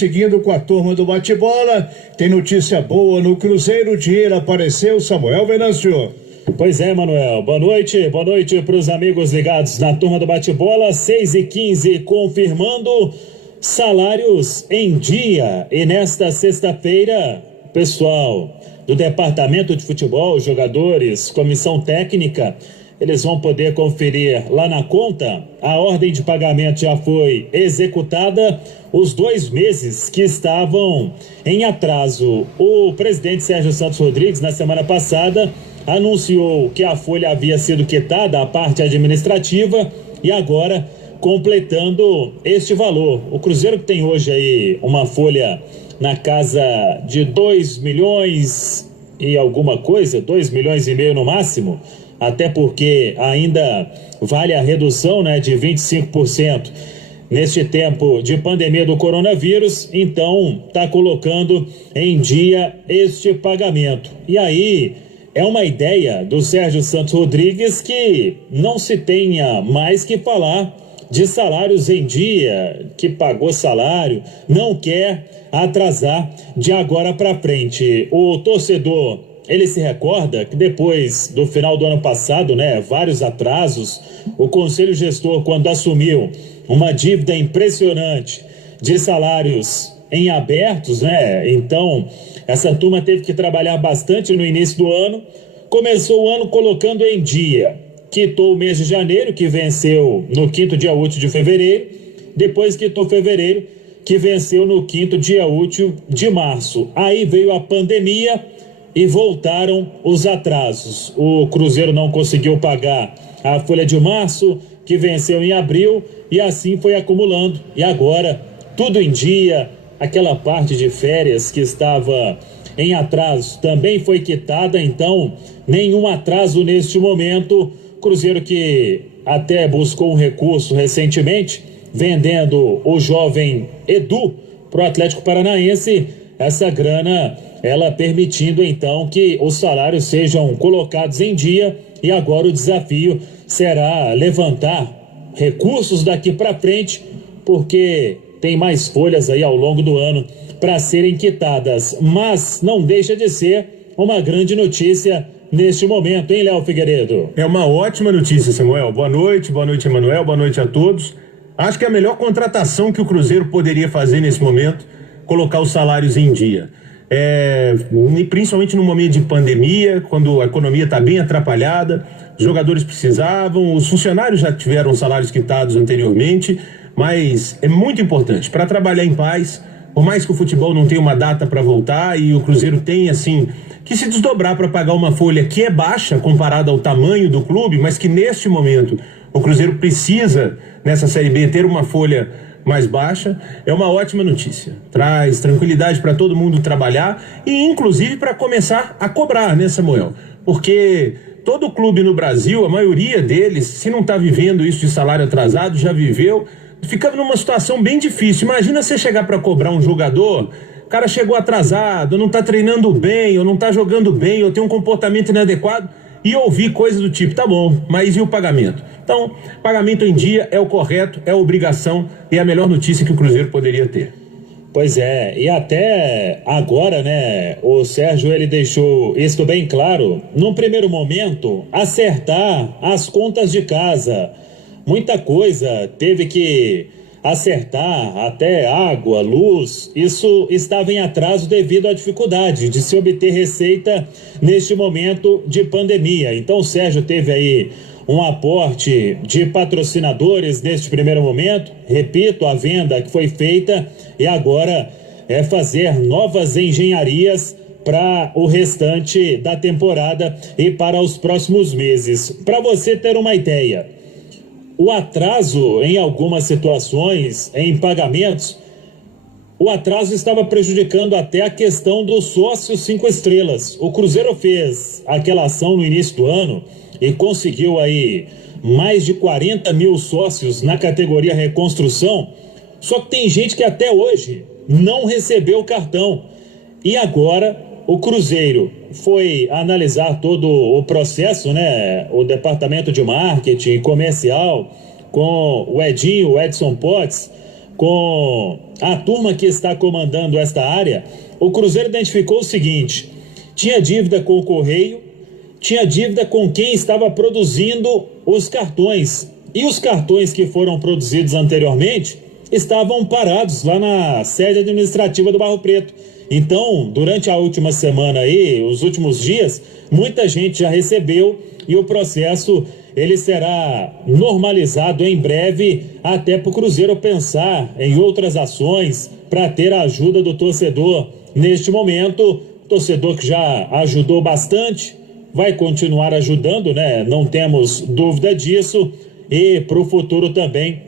seguindo com a turma do bate-bola. Tem notícia boa no Cruzeiro, o dinheiro apareceu, Samuel Venâncio. Pois é, Manuel. Boa noite para os amigos ligados na turma do bate-bola. 6h15, confirmando salários em dia. E nesta sexta-feira, pessoal do departamento de futebol, jogadores, comissão técnica, eles vão poder conferir lá na conta. A ordem de pagamento já foi executada. Os 2 meses que estavam em atraso. O presidente Sérgio Santos Rodrigues, na semana passada, anunciou que a folha havia sido quitada, a parte administrativa, e agora completando este valor. O Cruzeiro, que tem hoje aí uma folha na casa de 2 milhões e alguma coisa, 2 milhões e meio no máximo, até porque ainda vale a redução, né, de 25% neste tempo de pandemia do coronavírus. Então está colocando em dia este pagamento. E aí é uma ideia do Sérgio Santos Rodrigues que não se tenha mais que falar de salários em dia, que pagou salário, não quer atrasar de agora para frente. O torcedor, ele se recorda que depois do final do ano passado, né, vários atrasos, o Conselho Gestor, quando assumiu uma dívida impressionante de salários em abertos, né, então essa turma teve que trabalhar bastante no início do ano, começou o ano colocando em dia, quitou o mês de janeiro, que venceu no 5º dia útil de fevereiro, depois quitou fevereiro, que venceu no 5º dia útil de março. Aí veio a pandemia e voltaram os atrasos. O Cruzeiro não conseguiu pagar a folha de março, que venceu em abril, e assim foi acumulando. E agora, tudo em dia, aquela parte de férias que estava em atraso também foi quitada, então nenhum atraso neste momento. Cruzeiro que até buscou um recurso recentemente, vendendo o jovem Edu para o Atlético Paranaense, essa grana, ela permitindo então que os salários sejam colocados em dia, e agora o desafio será levantar recursos daqui para frente, porque tem mais folhas aí ao longo do ano para serem quitadas, mas não deixa de ser uma grande notícia neste momento, hein, Léo Figueiredo? É uma ótima notícia, Samuel. Boa noite, Emanuel, boa noite a todos. Acho que é a melhor contratação que o Cruzeiro poderia fazer nesse momento, colocar os salários em dia. Principalmente no momento de pandemia, quando a economia está bem atrapalhada, os jogadores precisavam, os funcionários já tiveram salários quitados anteriormente, mas é muito importante para trabalhar em paz, por mais que o futebol não tenha uma data para voltar e o Cruzeiro tenha, assim, que se desdobrar para pagar uma folha que é baixa comparada ao tamanho do clube, mas que neste momento o Cruzeiro precisa, nessa Série B, ter uma folha mais baixa, é uma ótima notícia. Traz tranquilidade para todo mundo trabalhar e, inclusive, para começar a cobrar, né, Samuel? Porque todo clube no Brasil, a maioria deles, se não está vivendo isso de salário atrasado, já viveu, ficando numa situação bem difícil. Imagina você chegar para cobrar um jogador, o cara chegou atrasado, não está treinando bem, ou não está jogando bem, ou tem um comportamento inadequado, e ouvir coisas do tipo, tá bom, mas e o pagamento? Então, pagamento em dia é o correto, é a obrigação e é a melhor notícia que o Cruzeiro poderia ter. Pois é, e até agora, né, o Sérgio, ele deixou isso bem claro, num primeiro momento, acertar as contas de casa. Muita coisa teve que acertar, até água, luz, isso estava em atraso devido à dificuldade de se obter receita neste momento de pandemia. Então o Sérgio teve aí um aporte de patrocinadores neste primeiro momento, repito, a venda que foi feita, e agora é fazer novas engenharias para o restante da temporada e para os próximos meses. Para você ter uma ideia, o atraso em algumas situações, em pagamentos, o atraso estava prejudicando até a questão dos sócios 5 estrelas. O Cruzeiro fez aquela ação no início do ano e conseguiu aí mais de 40 mil sócios na categoria reconstrução, só que tem gente que até hoje não recebeu o cartão. E agora o Cruzeiro foi analisar todo o processo, né? O departamento de marketing comercial com o Edinho, o Edson Potts, com a turma que está comandando esta área, o Cruzeiro identificou o seguinte: tinha dívida com o Correio, tinha dívida com quem estava produzindo os cartões. E os cartões que foram produzidos anteriormente estavam parados lá na sede administrativa do Barro Preto. Então, durante a última semana aí, os últimos dias, muita gente já recebeu e o processo ele será normalizado em breve, até para o Cruzeiro pensar em outras ações para ter a ajuda do torcedor. Neste momento, torcedor que já ajudou bastante, vai continuar ajudando, né? Não temos dúvida disso, e para o futuro também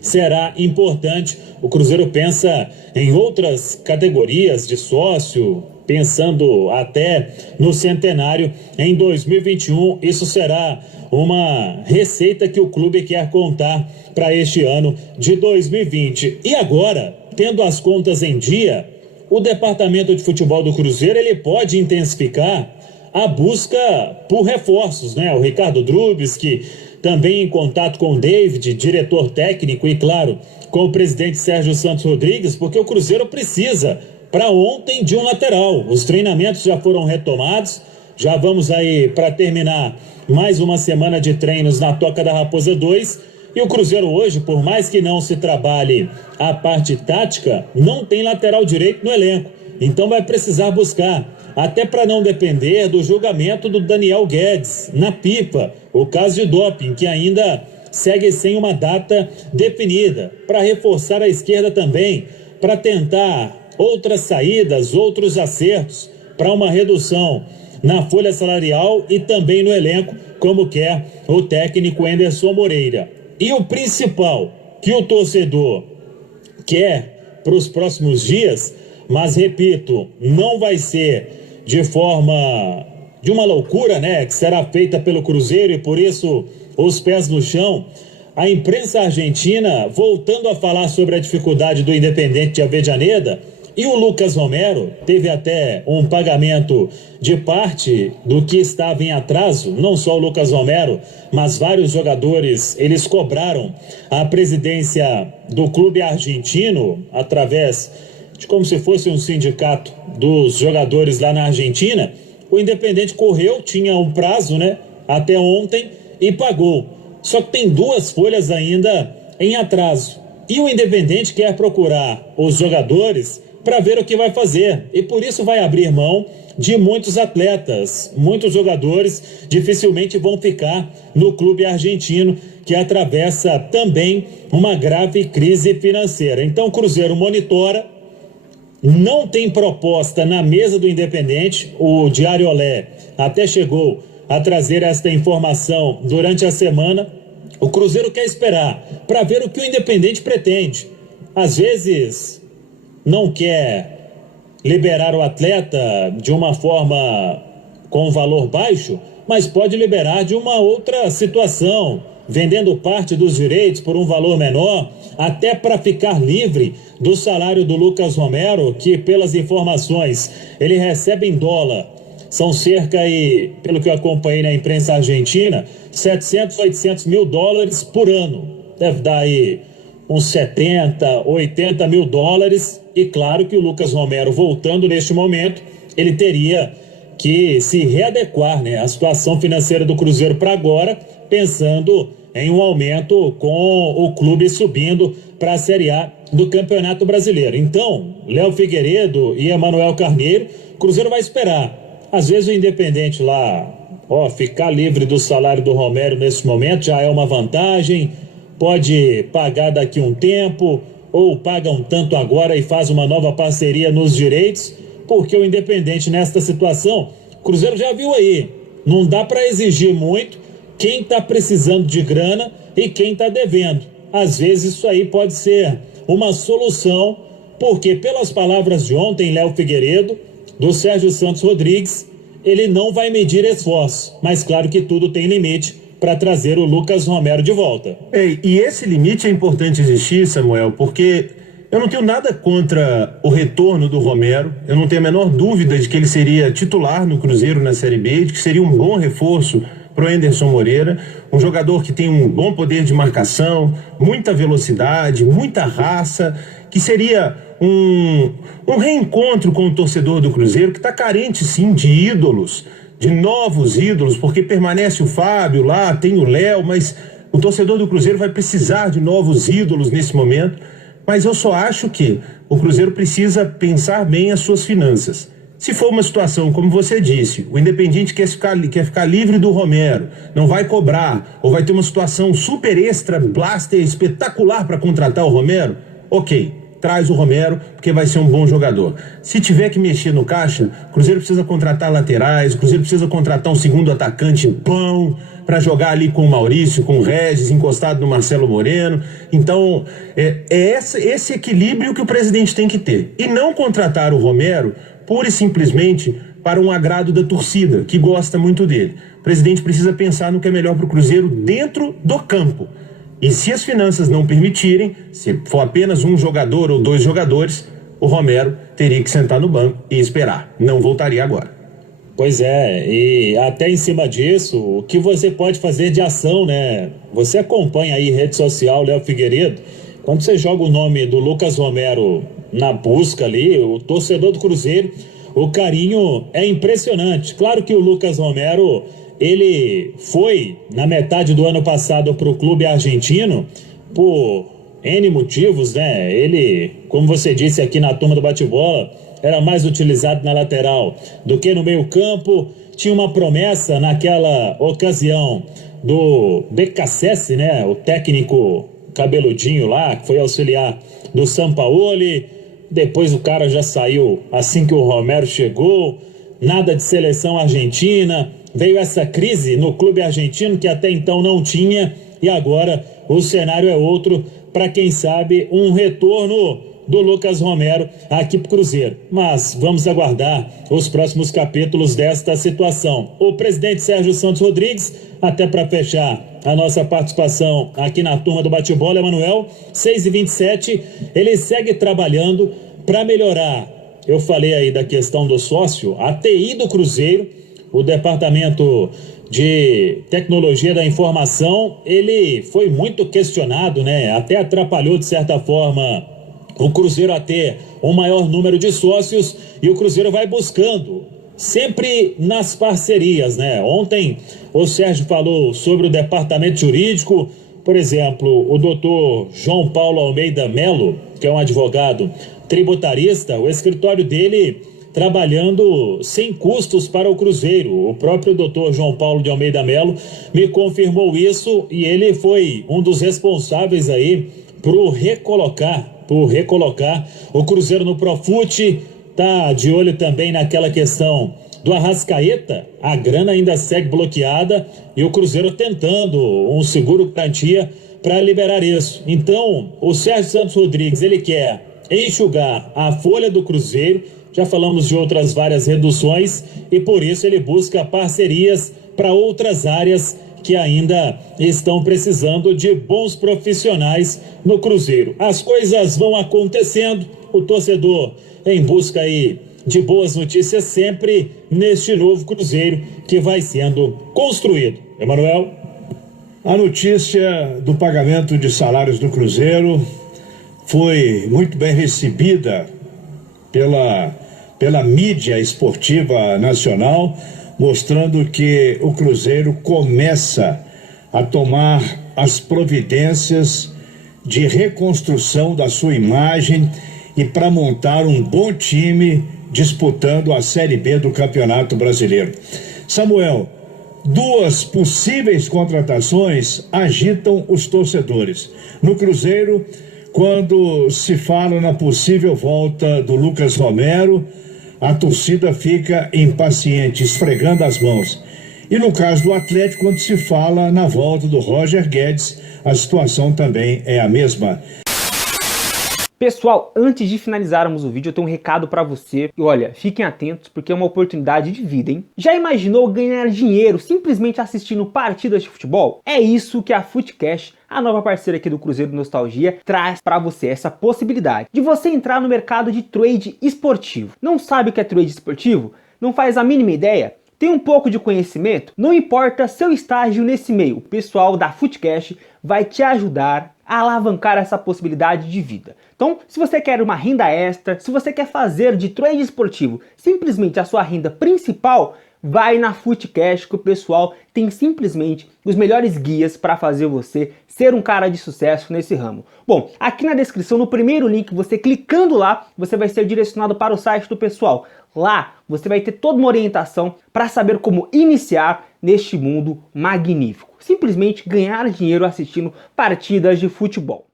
será importante. O Cruzeiro pensa em outras categorias de sócio, pensando até no centenário em 2021. Isso será uma receita que o clube quer contar para este ano de 2020. E agora, tendo as contas em dia, o departamento de futebol do Cruzeiro ele pode intensificar a busca por reforços, né? O Ricardo Drubski também em contato com o David, diretor técnico, e claro, com o presidente Sérgio Santos Rodrigues, porque o Cruzeiro precisa para ontem de um lateral. Os treinamentos já foram retomados, já vamos aí para terminar mais uma semana de treinos na Toca da Raposa 2, e o Cruzeiro hoje, por mais que não se trabalhe a parte tática, não tem lateral direito no elenco, então vai precisar buscar, até para não depender do julgamento do Daniel Guedes na Pipa, o caso de doping, que ainda segue sem uma data definida, para reforçar a esquerda também, para tentar outras saídas, outros acertos, para uma redução na folha salarial e também no elenco, como quer o técnico Anderson Moreira. E o principal que o torcedor quer para os próximos dias, mas repito, não vai ser de forma de uma loucura, né, que será feita pelo Cruzeiro, e por isso os pés no chão. A imprensa argentina voltando a falar sobre a dificuldade do Independente de Avejaneda, e o Lucas Romero teve até um pagamento de parte do que estava em atraso. Não só o Lucas Romero, mas vários jogadores, eles cobraram a presidência do clube argentino através de como se fosse um sindicato dos jogadores lá na Argentina. O Independente correu, tinha um prazo, né, até ontem, e pagou. Só que tem 2 folhas ainda em atraso. E o Independente quer procurar os jogadores para ver o que vai fazer. E por isso vai abrir mão de muitos atletas. Muitos jogadores dificilmente vão ficar no clube argentino, que atravessa também uma grave crise financeira. Então o Cruzeiro monitora. Não tem proposta na mesa do Independente. O Diário Olé até chegou a trazer esta informação durante a semana. O Cruzeiro quer esperar para ver o que o Independente pretende. Às vezes não quer liberar o atleta de uma forma com valor baixo, mas pode liberar de uma outra situação, vendendo parte dos direitos por um valor menor, até para ficar livre do salário do Lucas Romero, que pelas informações ele recebe em dólar. São cerca, pelo que eu acompanhei na imprensa argentina, 700, 800 mil dólares por ano. Deve dar aí uns 70, 80 mil dólares. E claro que o Lucas Romero, voltando neste momento, ele teria que se readequar, né, à situação financeira do Cruzeiro para agora, pensando em um aumento com o clube subindo para a Série A do Campeonato Brasileiro. Então, Léo Figueiredo e Emanuel Carneiro, o Cruzeiro vai esperar. Às vezes o Independente lá, ficar livre do salário do Romero nesse momento já é uma vantagem, pode pagar daqui um tempo, ou paga um tanto agora e faz uma nova parceria nos direitos, porque o Independente nesta situação, o Cruzeiro já viu aí, não dá para exigir muito quem está precisando de grana e quem está devendo. Às vezes isso aí pode ser uma solução, porque pelas palavras de ontem, Léo Figueiredo, do Sérgio Santos Rodrigues, ele não vai medir esforço, mas claro que tudo tem limite para trazer o Lucas Romero de volta. E esse limite é importante existir, Samuel, porque eu não tenho nada contra o retorno do Romero, eu não tenho a menor dúvida de que ele seria titular no Cruzeiro na Série B, de que seria um bom reforço pro Anderson Moreira, um jogador que tem um bom poder de marcação, muita velocidade, muita raça, que seria um reencontro com o torcedor do Cruzeiro, que está carente sim de ídolos, de novos ídolos, porque permanece o Fábio lá, tem o Léo, mas o torcedor do Cruzeiro vai precisar de novos ídolos nesse momento. Mas eu só acho que o Cruzeiro precisa pensar bem as suas finanças. Se for uma situação, como você disse, o Independiente quer ficar livre do Romero, não vai cobrar, ou vai ter uma situação super extra, blaster, espetacular para contratar o Romero, ok, traz o Romero, porque vai ser um bom jogador. Se tiver que mexer no caixa, o Cruzeiro precisa contratar laterais, o Cruzeiro precisa contratar um segundo atacante bom para jogar ali com o Maurício, com o Regis, encostado no Marcelo Moreno. Então, é esse equilíbrio que o presidente tem que ter. E não contratar o Romero pura e simplesmente para um agrado da torcida, que gosta muito dele. O presidente precisa pensar no que é melhor para o Cruzeiro dentro do campo. E se as finanças não permitirem, se for apenas um jogador ou dois jogadores, o Romero teria que sentar no banco e esperar. Não voltaria agora. Pois é, e até em cima disso, o que você pode fazer de ação, né? Você acompanha aí rede social, Léo Figueiredo, quando você joga o nome do Lucas Romero na busca ali, o torcedor do Cruzeiro, o carinho é impressionante. Claro que o Lucas Romero, ele foi na metade do ano passado para o clube argentino por N motivos, né? Ele, como você disse aqui na turma do bate-bola, era mais utilizado na lateral do que no meio-campo. Tinha uma promessa naquela ocasião do BKSS, né? O técnico cabeludinho lá, que foi auxiliar do Sampaoli. Depois o cara já saiu assim que o Romero chegou. Nada de seleção argentina. Veio essa crise no clube argentino que até então não tinha. E agora o cenário é outro para, quem sabe, um retorno do Lucas Romero aqui pro Cruzeiro. Mas vamos aguardar os próximos capítulos desta situação. O presidente Sérgio Santos Rodrigues, até para fechar a nossa participação aqui na turma do bate-bola, Emanuel, 6h27, ele segue trabalhando para melhorar. Eu falei aí da questão do sócio, a TI do Cruzeiro, o departamento de tecnologia da informação, ele foi muito questionado, né? Até atrapalhou de certa forma o Cruzeiro a ter um maior número de sócios, e o Cruzeiro vai buscando, sempre nas parcerias, né? Ontem o Sérgio falou sobre o departamento jurídico, por exemplo, o doutor João Paulo Almeida Melo, que é um advogado tributarista, o escritório dele trabalhando sem custos para o Cruzeiro. O próprio doutor João Paulo de Almeida Melo me confirmou isso, e ele foi um dos responsáveis aí por recolocar o Cruzeiro no Profute. Tá de olho também naquela questão do Arrascaeta. A grana ainda segue bloqueada e o Cruzeiro tentando um seguro garantia para liberar isso. Então, o Sérgio Santos Rodrigues, ele quer enxugar a folha do Cruzeiro. Já falamos de outras várias reduções e por isso ele busca parcerias para outras áreas que ainda estão precisando de bons profissionais no Cruzeiro. As coisas vão acontecendo, o torcedor em busca aí de boas notícias sempre neste novo Cruzeiro que vai sendo construído. Emanuel? A notícia do pagamento de salários do Cruzeiro foi muito bem recebida pela mídia esportiva nacional, mostrando que o Cruzeiro começa a tomar as providências de reconstrução da sua imagem e para montar um bom time disputando a Série B do Campeonato Brasileiro. Samuel, duas possíveis contratações agitam os torcedores. No Cruzeiro, quando se fala na possível volta do Lucas Romero, a torcida fica impaciente, esfregando as mãos. E no caso do Atlético, quando se fala na volta do Roger Guedes, a situação também é a mesma. Pessoal, antes de finalizarmos o vídeo, eu tenho um recado pra você. E olha, fiquem atentos porque é uma oportunidade de vida, hein? Já imaginou ganhar dinheiro simplesmente assistindo partidas de futebol? É isso que a Footcash, a nova parceira aqui do Cruzeiro Nostalgia, traz pra você, essa possibilidade de você entrar no mercado de trade esportivo. Não sabe o que é trade esportivo? Não faz a mínima ideia? Tem um pouco de conhecimento? Não importa seu estágio nesse meio, o pessoal da FUTCAST vai te ajudar a alavancar essa possibilidade de vida. Então, se você quer uma renda extra, se você quer fazer de trade esportivo simplesmente a sua renda principal, vai na FUTCAST que o pessoal tem simplesmente os melhores guias para fazer você ser um cara de sucesso nesse ramo. Bom, aqui na descrição, no primeiro link, você clicando lá, você vai ser direcionado para o site do pessoal. Lá você vai ter toda uma orientação para saber como iniciar neste mundo magnífico. Simplesmente ganhar dinheiro assistindo partidas de futebol.